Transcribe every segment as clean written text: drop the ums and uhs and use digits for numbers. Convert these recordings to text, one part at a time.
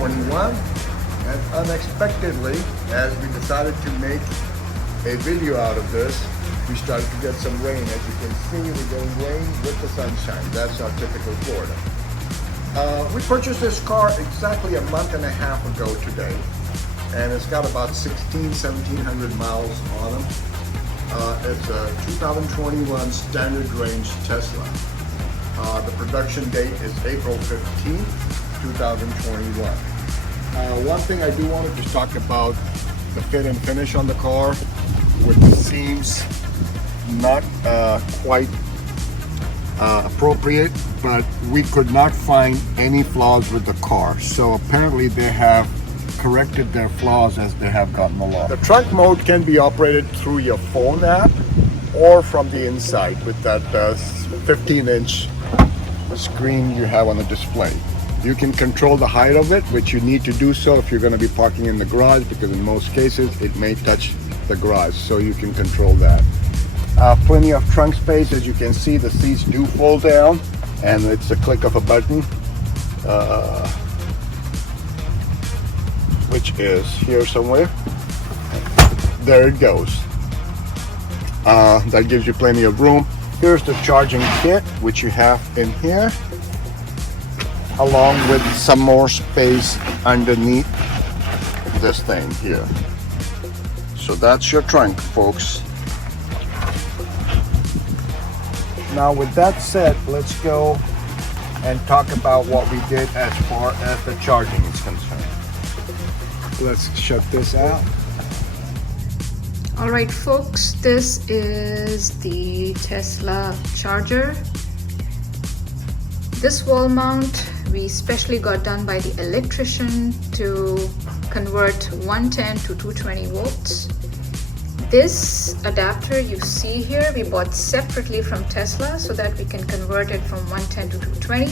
2021, and unexpectedly, as we decided to make a video out of this, we started to get some rain. As you can see, we're getting rain with the sunshine. That's our typical Florida. We purchased this car exactly a month and a half ago today, and it's got about 1,700 miles on them. It's a 2021 standard range Tesla. The production date is April 15th, 2021. One thing I do want to just talk about the fit and finish on the car, with the seams not quite appropriate, but we could not find any flaws with the car. So apparently they have corrected their flaws as they have gotten along. The trunk mode can be operated through your phone app or from the inside with that 15-inch screen you have on the display. You can control the height of it, which you need to do so if you're going to be parking in the garage, because in most cases it may touch the garage, so you can control that. Plenty of trunk space. As you can see, the seats do fold down, and it's a click of a button, which is here somewhere. There it goes. That gives you plenty of room. Here's the charging kit, which you have in here, along with some more space underneath this thing here. So that's your trunk, folks. Now with that said, let's go and talk about what we did as far as the charging is concerned. Let's shut this out. All right, folks, this is the Tesla charger. This wall mount we specially got done by the electrician to convert 110 to 220 volts. This adapter you see here, we bought separately from Tesla so that we can convert it from 110 to 220.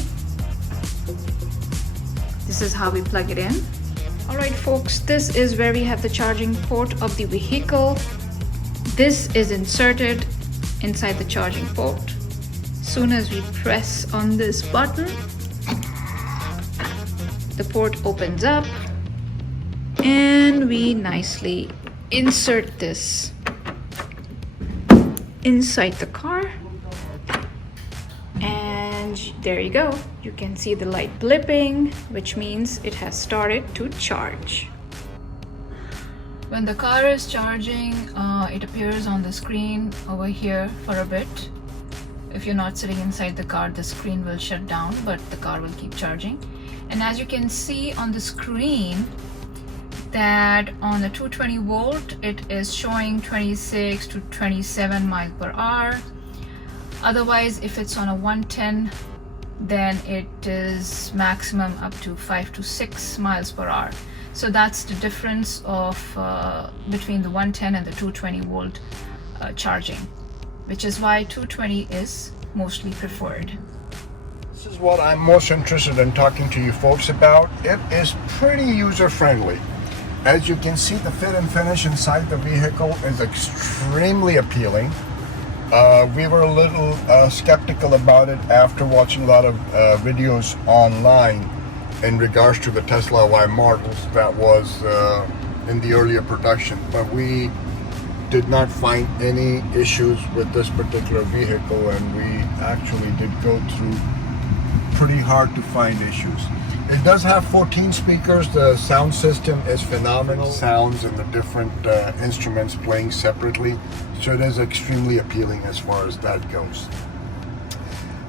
This is how we plug it in. Alright folks, this is where we have the charging port of the vehicle. This is inserted inside the charging port. Soon as we press on this button, the port opens up and we nicely insert this inside the car, and there you go. You can see the light blipping, which means it has started to charge. When the car is charging, it appears on the screen over here for a bit. If you're not sitting inside the car, the screen will shut down, but the car will keep charging. And as you can see on the screen, that on the 220 volt it is showing 26 to 27 miles per hour. Otherwise, if it's on a 110, then it is maximum up to 5 to 6 miles per hour. So that's the difference of between the 110 and the 220 volt charging, which is why 220 is mostly preferred. This is what I'm most interested in talking to you folks about. It is pretty user-friendly. As you can see, the fit and finish inside the vehicle is extremely appealing. We were a little skeptical about it after watching a lot of videos online in regards to the Tesla Y models that was in the earlier production, but we did not find any issues with this particular vehicle, and we actually did go through pretty hard to find issues. It does have 14 speakers. The sound system is phenomenal. Sounds and the different instruments playing separately. So it is extremely appealing as far as that goes.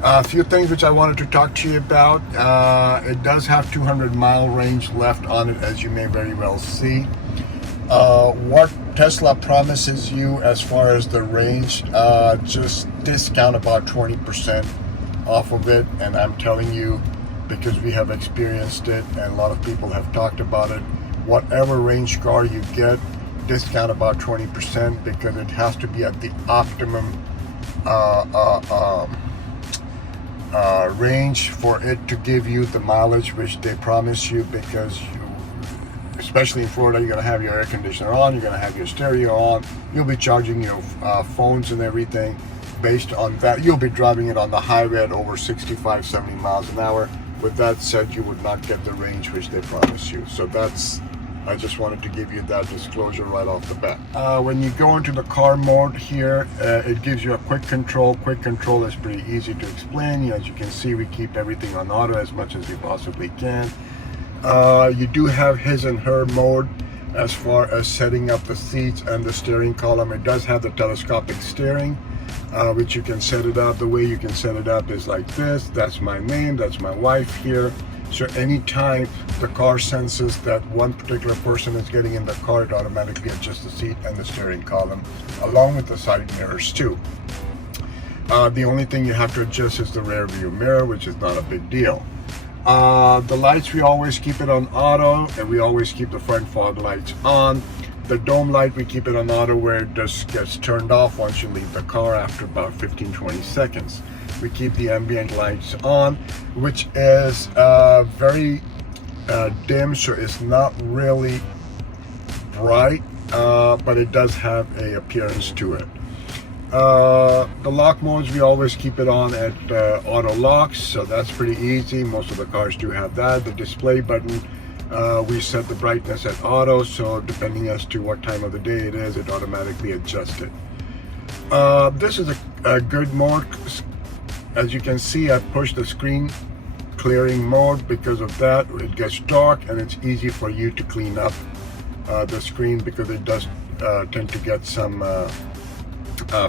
A few things which I wanted to talk to you about. It does have 200-mile range left on it, as you may very well see. What Tesla promises you as far as the range, just discount about 20% off of it, and I'm telling you, because we have experienced it and a lot of people have talked about it, whatever range car you get, discount about 20%, because it has to be at the optimum range for it to give you the mileage which they promise you, because especially in Florida, you're going to have your air conditioner on, you're going to have your stereo on, you'll be charging your phones and everything. Based on that, you'll be driving it on the highway at over 65-70 miles an hour. With that said, you would not get the range which they promise you. So I just wanted to give you that disclosure right off the bat. When you go into the car mode here, it gives you a quick control. Quick control is pretty easy to explain. As you can see, we keep everything on auto as much as we possibly can. You do have his and her mode as far as setting up the seats and the steering column. It does have the telescopic steering, which you can set it up. The way you can set it up is like this. That's my name, that's my wife here. So anytime the car senses that one particular person is getting in the car, it automatically adjusts the seat and the steering column, along with the side mirrors too. The only thing you have to adjust is the rear view mirror, which is not a big deal. The lights, we always keep it on auto, and we always keep the front fog lights on. The dome light, we keep it on auto, where it just gets turned off once you leave the car after about 15-20 seconds. We keep the ambient lights on, which is very dim, so it's not really bright, but it does have a appearance to it. The lock modes, we always keep it on at auto locks, so that's pretty easy. Most of the cars do have that. The display button, we set the brightness at auto, so depending as to what time of the day it is, it automatically adjusts it. This is a good mode. As you can see, I pushed the screen clearing mode. Because of that, it gets dark and it's easy for you to clean up the screen, because it does tend to get some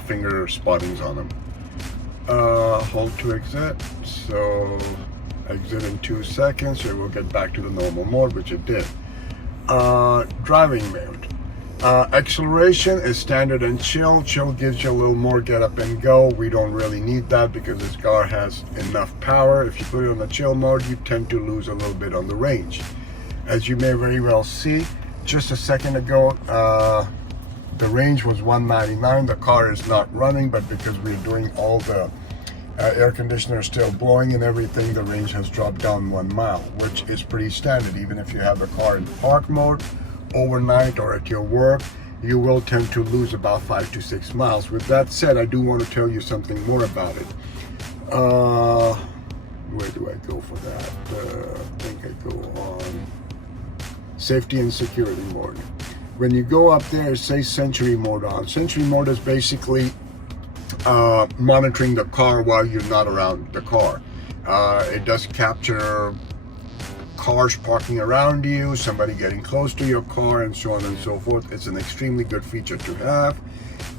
finger spottings on them. Hold to exit, so exit in 2 seconds, so we'll get back to the normal mode, which it did. Driving mode. Acceleration is standard and chill. Chill gives you a little more get up and go. We don't really need that because this car has enough power. If you put it on the chill mode, you tend to lose a little bit on the range. As you may very well see, just a second ago, the range was 199. The car is not running, but because we're doing all the air conditioner still blowing and everything, the range has dropped down 1 mile, which is pretty standard. Even if you have the car in park mode, overnight or at your work, you will tend to lose about 5 to 6 miles. With that said, I do want to tell you something more about it. Where do I go for that? I think I go on safety and security mode. When you go up there, it says Sentry mode on. Sentry mode is basically monitoring the car while you're not around the car. It does capture cars parking around you, somebody getting close to your car, and so on and so forth. It's an extremely good feature to have.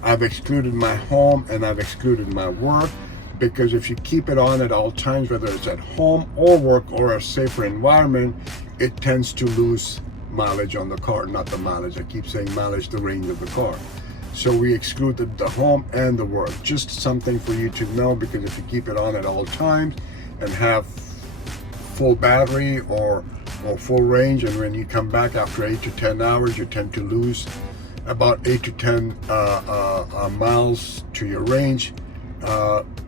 I've excluded my home and I've excluded my work, because if you keep it on at all times, whether it's at home or work or a safer environment, it tends to lose mileage on the car. Not the mileage, I keep saying mileage, the range of the car. So we excluded the home and the work. Just something for you to know, because if you keep it on at all times and have full battery or full range, and when you come back after 8 to 10 hours, you tend to lose about 8 to 10 miles to your range,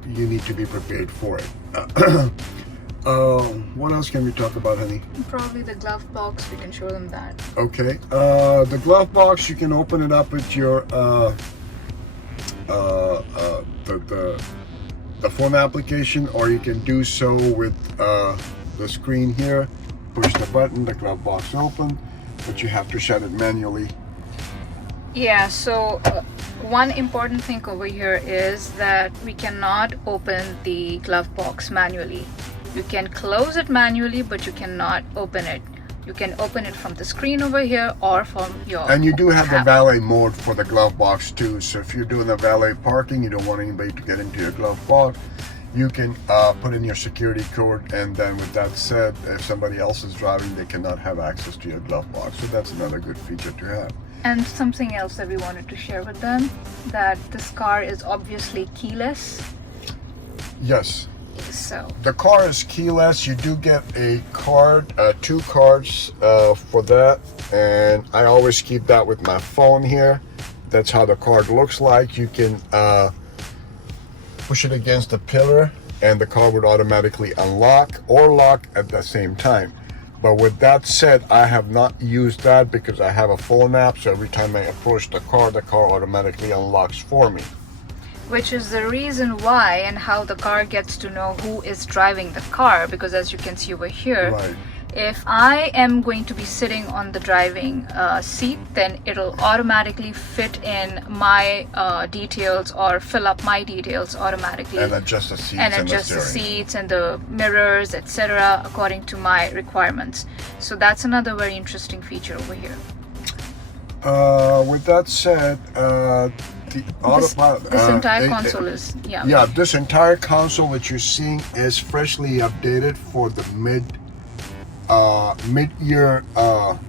you need to be prepared for it. What else can we talk about, honey? Probably the glove box, we can show them that. Okay, the glove box, you can open it up with your the phone application, or you can do so with the screen here. Push the button, the glove box open, but you have to shut it manually. Yeah, so one important thing over here is that we cannot open the glove box manually. You can close it manually, but you cannot open it. You can open it from the screen over here or from your And you do have the app. valet mode for the glove box too. So if you're doing the valet parking, you don't want anybody to get into your glove box, you can put in your security code, and then with that said, if somebody else is driving, they cannot have access to your glove box. So that's another good feature to have. And something else that we wanted to share with them, that this car is obviously keyless. Yes. So The car is keyless. You do get a card, 2 cards for that, and I always keep that with my phone here. That's how the card looks like. You can push it against the pillar and the car would automatically unlock or lock at the same time. But with that said, I have not used that because I have a phone app, so every time I approach the car automatically unlocks for me. which is the reason why and how the car gets to know who is driving the car, because as you can see over here, Right. if I am going to be sitting on the driving seat, then it'll automatically fit in my details or fill up my details automatically And adjust the seats and and adjust the the steering. seats and the mirrors, etc., according to my requirements. So that's another very interesting feature over here. With that said, the autopilot. This entire console is Yeah, this entire console which you're seeing is freshly updated for the mid-year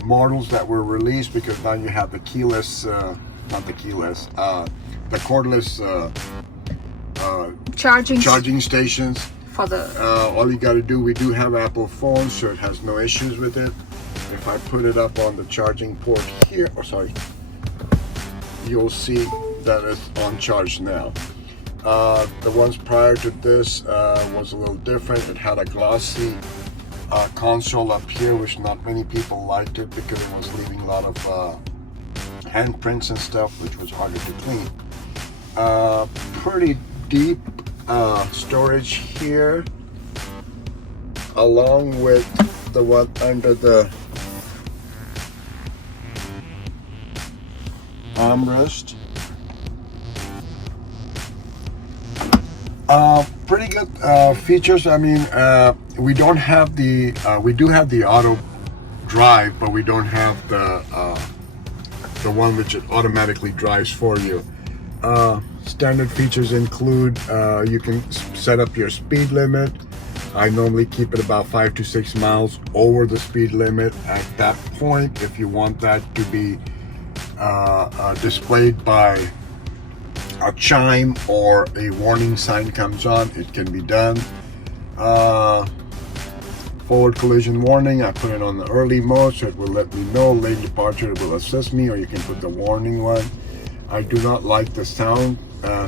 models that were released, because now you have the keyless, not the keyless, the cordless charging stations. for the All you got to do, we do have Apple phones, so it has no issues with it. If I put it up on the charging port here, you'll see that it's on charge now. The ones prior to this was a little different. It had a glossy console up here, which not many people liked it because it was leaving a lot of handprints and stuff, which was harder to clean. Pretty deep storage here, along with the one under the armrest. Pretty good features. I mean, we don't have the we do have the auto drive, but we don't have the one which it automatically drives for you. Standard features include you can set up your speed limit. I normally keep it about 5 to 6 miles over the speed limit. At that point, if you want that to be displayed by a chime or a warning sign comes on, it can be done. Forward collision warning, I put it on the early mode, so it will let me know. Lane departure, it will assist me, or you can put the warning one. I do not like the sound,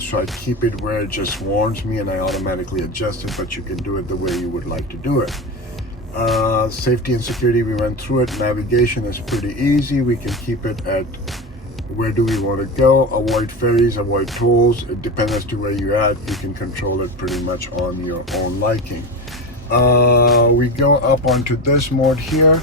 so I keep it where it just warns me and I automatically adjust it, but you can do it the way you would like to do it. Safety and security, we went through it. Navigation is pretty easy. We can keep it at where do we want to go. Avoid ferries, avoid tolls. It depends as to where you're at. You can control it pretty much on your own liking. We go up onto this mode here.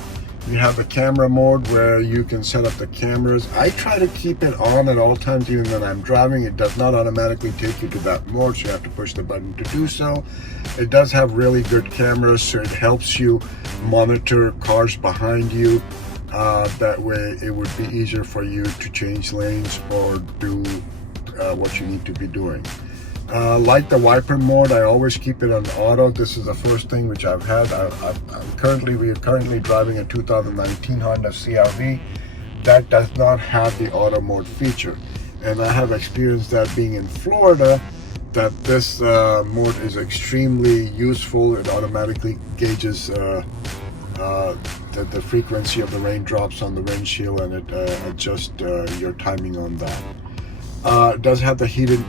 You have the camera mode where you can set up the cameras. I try to keep it on at all times, even when I'm driving. It does not automatically take you to that mode, so you have to push the button to do so. It does have really good cameras, so it helps you monitor cars behind you. That way it would be easier for you to change lanes or do what you need to be doing. Like the wiper mode, I always keep it on auto. This is the first thing which I've had. We are currently driving a 2019 Honda CR-V that does not have the auto mode feature, and I have experienced that being in Florida, that this mode is extremely useful. It automatically gauges the frequency of the raindrops on the windshield, and it adjusts your timing on that. It does have the heated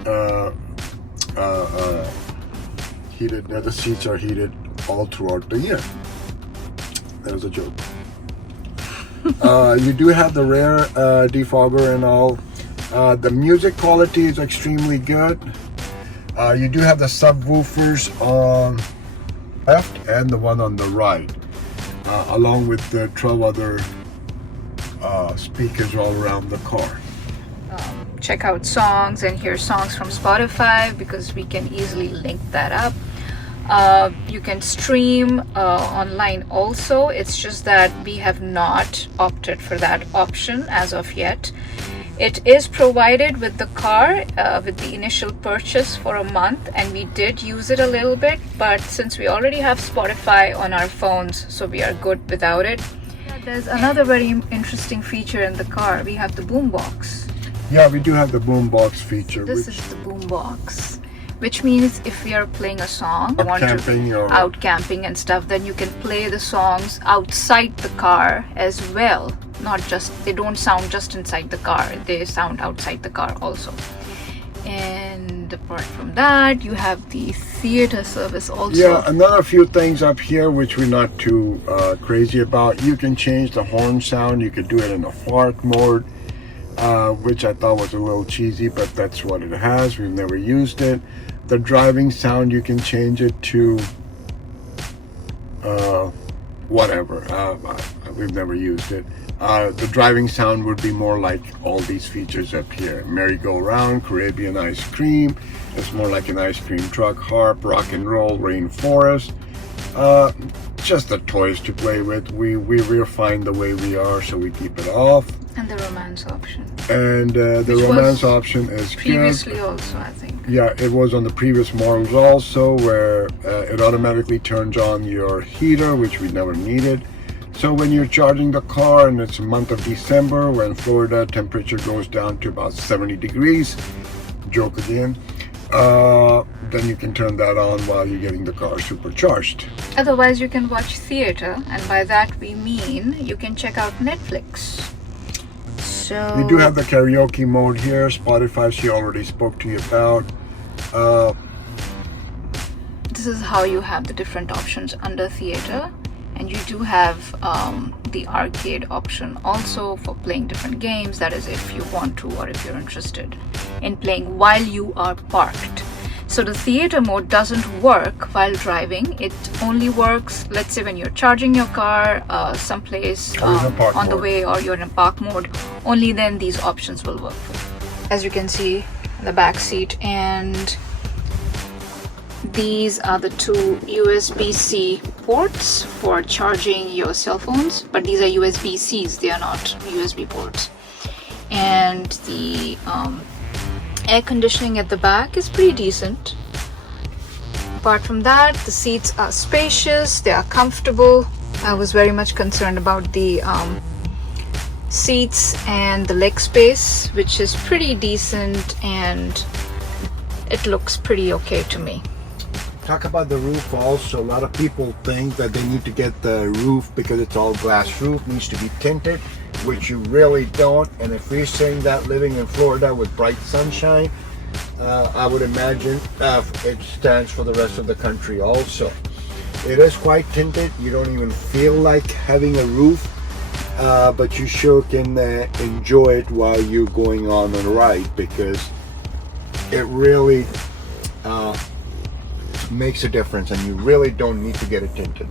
the seats are heated all throughout the year. That was a joke. You do have the rear defogger and all. The music quality is extremely good. You do have the subwoofers on left and the one on the right, along with the 12 other speakers all around the car. check out songs and hear songs from Spotify, because we can easily link that up. You can stream online also. It's just that we have not opted for that option as of yet. It is provided with the car with the initial purchase for a month, and we did use it a little bit, but since we already have Spotify on our phones, so we are good without it. There's another very interesting feature in the car. We have the boombox. Yeah, we do have the boombox feature. This is the boombox, which means if we are playing a song, out camping and stuff, then you can play the songs outside the car as well. Not just, they don't sound just inside the car, they sound outside the car also. And apart from that, you have the theater service also. Yeah, another few things up here which we're not too crazy about. You can change the horn sound. You could do it in a fart mode. which I thought was a little cheesy, but that's what it has. We've never used it. The driving sound, you can change it to whatever. We've never used it. The driving sound would be more like all these features up here. Merry-go-round, Caribbean ice cream. It's more like an ice cream truck. Harp, rock and roll, rainforest. Just the toys to play with. We're fine the way we are, so we keep it off. And the romance option. And the romance option is previously good. also, I think. Yeah, it was on the previous models also, where it automatically turns on your heater, which we never needed. So when you're charging the car, and it's the month of December, when Florida temperature goes down to about 70 degrees, joke again, then you can turn that on while you're getting the car supercharged. Otherwise, you can watch theater, and by that we mean you can check out Netflix. So We do have the karaoke mode here. Spotify, she already spoke to you about. This is how you have the different options under theater, and you do have the arcade option also for playing different games. That is if you want to, or if you're interested in playing while you are parked. So the theater mode doesn't work while driving. It only works, let's say, when you're charging your car someplace on the way, or you're in park mode. Only then these options will work for you. As you can see, the back seat, and these are the two USB-C ports for charging your cell phones, but these are USB-Cs, they are not USB ports. And the air conditioning at the back is pretty decent. Apart from that, the seats are spacious, they are comfortable. I was very much concerned about the seats and the leg space, which is pretty decent, and it looks pretty okay to me. Talk about the roof also. A lot of people think that they need to get the roof, because it's all glass roof, needs to be tinted, which you really don't. And if you're saying that living in Florida with bright sunshine, I would imagine it stands for the rest of the country also. It is quite tinted. You don't even feel like having a roof, but you sure can enjoy it while you're going on a ride, because it really makes a difference, and you really don't need to get it tinted.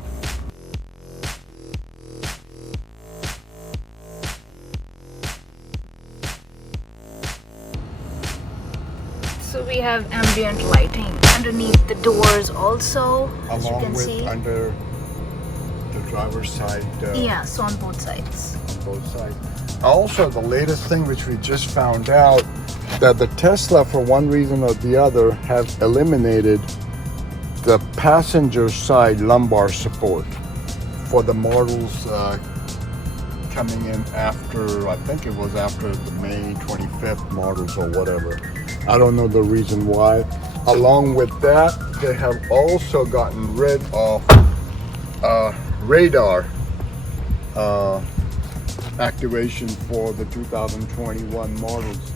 So we have ambient lighting underneath the doors also, as you Along can with see. under the driver's side. Yeah, so on both sides. On both sides. Also, the latest thing which we just found out, that the Tesla, for one reason or the other, have eliminated the passenger side lumbar support for the models coming in after, I think it was after the May 25th models or whatever. I don't know the reason why. Along with that, they have also gotten rid of radar activation for the 2021 models.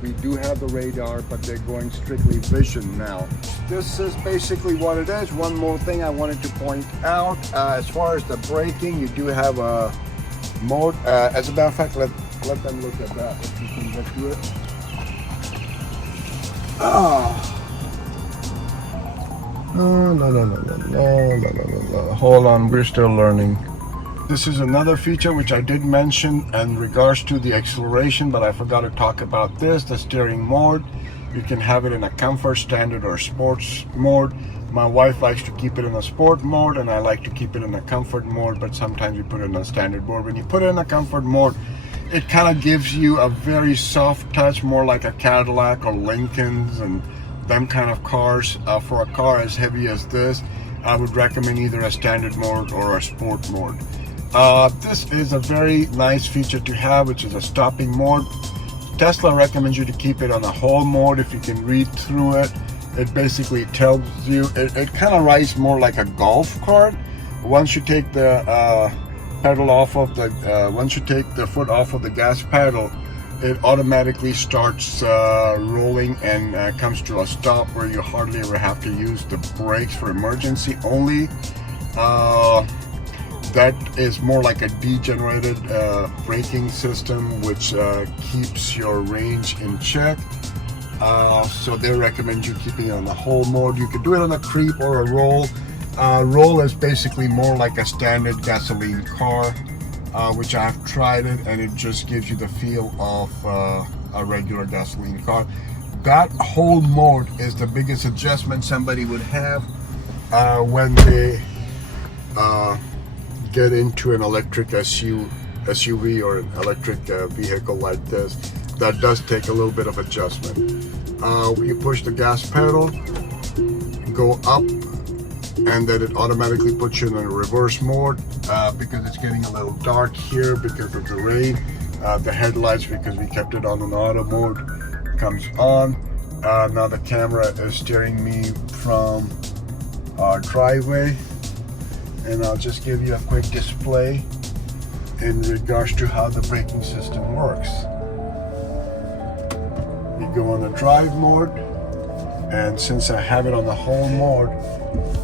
We do have the radar, but they're going strictly vision now. This is basically what it is. One more thing I wanted to point out, as far as the braking, you do have a mode. As a matter of fact, let them look at that, if you can get to it. No. Hold on, we're still learning. This is another feature which I did mention in regards to the acceleration, but I forgot to talk about this, the steering mode. You can have it in a comfort, standard, or sports mode. My wife likes to keep it in a sport mode, and I like to keep it in a comfort mode, but sometimes you put it in a standard mode. When you put it in a comfort mode, it kind of gives you a very soft touch, more like a Cadillac or Lincolns and them kind of cars. For a car as heavy as this, I would recommend either a standard mode or a sport mode. This is a very nice feature to have, which is a stopping mode. Tesla recommends you to keep it on a whole mode. If you can read through it, it basically tells you, it kind of rides more like a golf cart. Once you take the pedal off of the, once you take the foot off of the gas pedal, it automatically starts rolling and comes to a stop where you hardly ever have to use the brakes for emergency only. That is more like a degenerated braking system, which keeps your range in check. So they recommend you keeping it on the whole mode. You could do it on a creep or a roll. Roll is basically more like a standard gasoline car, which I've tried it, and it just gives you the feel of a regular gasoline car. That whole mode is the biggest adjustment somebody would have when they get into an electric SUV or an electric vehicle like this. That does take a little bit of adjustment. You push the gas pedal, go up, and then it automatically puts you in a reverse mode because it's getting a little dark here because of the rain. The headlights, because we kept it on an auto mode, comes on. Now the camera is steering me from our driveway, and I'll just give you a quick display in regards to how the braking system works. You go on the drive mode, and since I have it on the whole mode,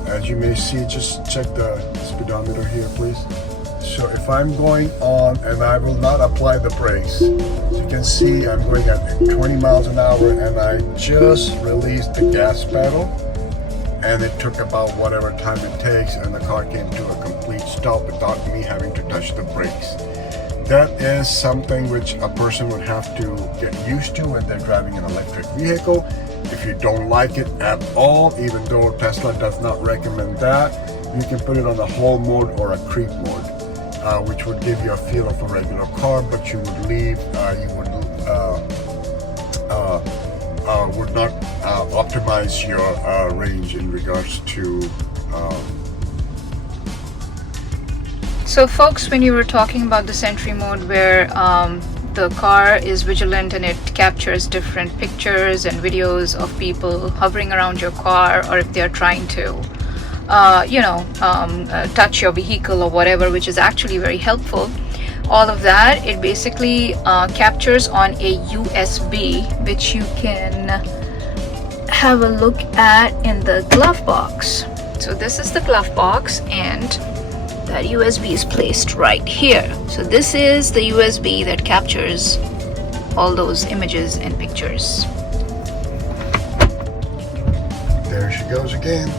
as you may see, just check the speedometer here, please. So if I'm going on, and I will not apply the brakes, as you can see, I'm going at 20 miles an hour, and I just released the gas pedal, and it took about whatever time it takes, and the car came to a complete stop without me having to touch the brakes. That is something which a person would have to get used to when they're driving an electric vehicle. If you don't like it at all, even though Tesla does not recommend that, you can put it on the whole mode or a creep mode, which would give you a feel of a regular car, but you would not optimize your range in regards to. So folks, when you were talking about the Sentry mode where the car is vigilant and it captures different pictures and videos of people hovering around your car, or if they're trying to touch your vehicle or whatever, which is actually very helpful. All of that, it basically captures on a USB, which you can have a look at in the glove box. So this is the glove box, and that USB is placed right here. So this is the USB that captures all those images and pictures. There she goes again.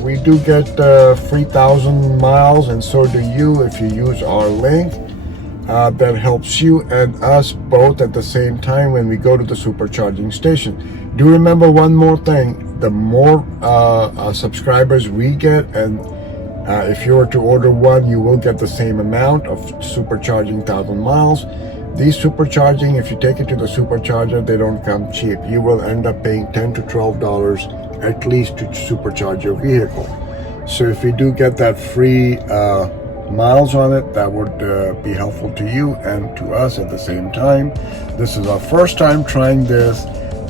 We do get 3,000 miles, and so do you if you use our link. That helps you and us both at the same time when we go to the supercharging station. Do remember one more thing: the more subscribers we get, and if you were to order one, you will get the same amount of supercharging 1,000 miles. These supercharging, if you take it to the supercharger, they don't come cheap. You will end up paying $10 to $12 at least to supercharge your vehicle. So if we do get that free miles on it, that would be helpful to you and to us at the same time. This is our first time trying this.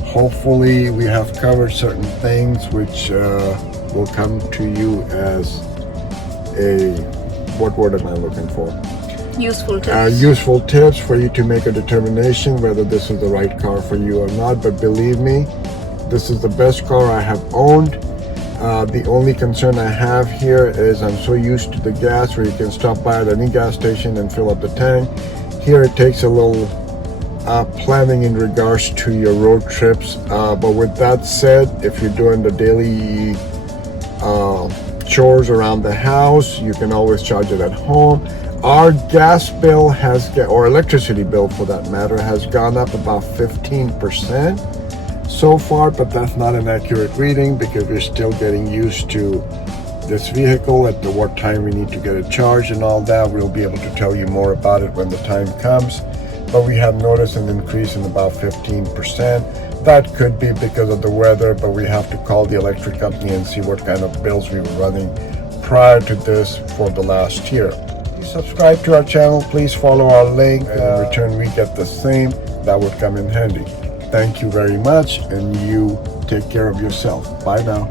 Hopefully we have covered certain things which will come to you as a, what word am I looking for? Useful tips. Useful tips for you to make a determination whether this is the right car for you or not. But believe me, this is the best car I have owned. The only concern I have here is I'm so used to the gas where you can stop by at any gas station and fill up the tank. Here it takes a little planning in regards to your road trips. But with that said, if you're doing the daily chores around the house, you can always charge it at home. Our gas bill or electricity bill for that matter, has gone up about 15%. So far, but that's not an accurate reading because we're still getting used to this vehicle at what time we need to get it charged and all that. We'll be able to tell you more about it when the time comes, but we have noticed an increase in about 15%. That could be because of the weather, but we have to call the electric company and see what kind of bills we were running prior to this for the last year. Please subscribe to our channel, please follow our link, and in return we get the same. That would come in handy. Thank you very much, and you take care of yourself. Bye now.